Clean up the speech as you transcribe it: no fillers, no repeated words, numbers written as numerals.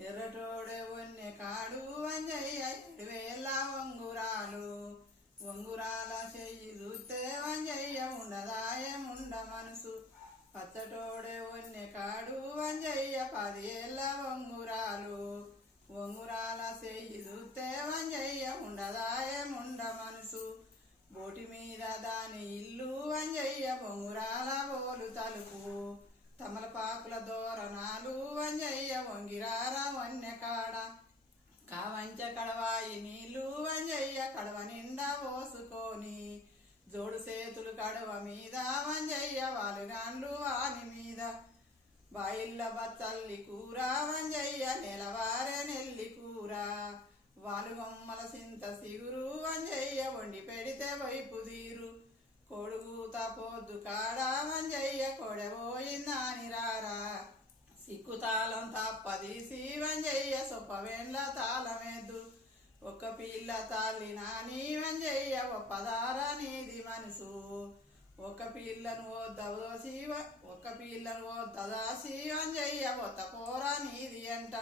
ఎర్రటోడే వన్నె కాడు వంజయ్య 7,000 వంగురాలు వంగురాల చెయ్యి చూస్తే వంజయ్య ఉండదాయముండ మనసు పచ్చటోడే వన్నె కాడు వంజయ్య 10,000 వంగురాలు వంగురాల చెయ్యి చూస్తే వంజయ్య ఉండదాయముండ మనసు బోటి మీద దాని ఇల్లు వంజయ్య బొంగురాల బోలు తలుపు తమలపాకుల దోరణాలు వంజయ్య వంగిరార వన్నె కాడ కావంచ కడవాయి నీళ్లు వంజయ్య కడవ నిండా పోసుకొని జోడు సేతులు కడవ మీద వంజయ్య వాలుగాండ్లు వాని మీద బాయిల్ల బచ్చల్లి కూర వంజయ్య నెలవారే నెల్లి కూర వాలుగొమ్మల సింత సిగురు వంజయ్య వండి పెడితే వైపు తీరు కొడుగుత పొద్దు కాడ వంజయ్య కొడబోయిందాని రారా సిక్కు తాళం తప్పదీసి వంజయ్య సొప్పవేండ్ల తాళమెద్దు ఒక్క పిల్ల తల్లి నాని వంజయ్య ఒప్పదార నీది మనసు ఒక్క పిల్లను ఓద్దదాసి వంజయ్య ఒత్త పోరా నీది అంట.